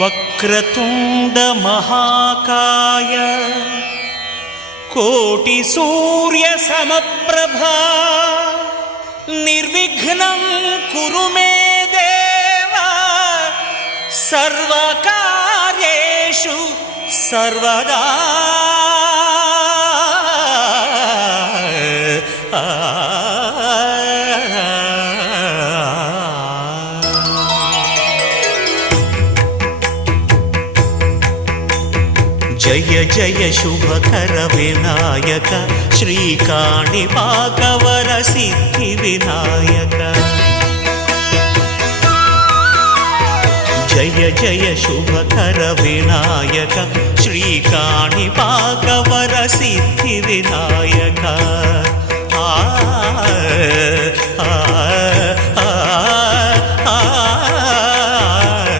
వక్రతుండ మహాకాయ కోటి సూర్య సమప్రభా నిర్విఘ్నం కురు మే దేవ సర్వకార్యేషు సర్వదా. జయ జయ శుభకర వినాయక శ్రీకాణిపాకవర సిద్ధి వినాయక. జయ జయ శుభకర వినాయక శ్రీకాణిపాకవర సిద్ధి వినాయక. ఆ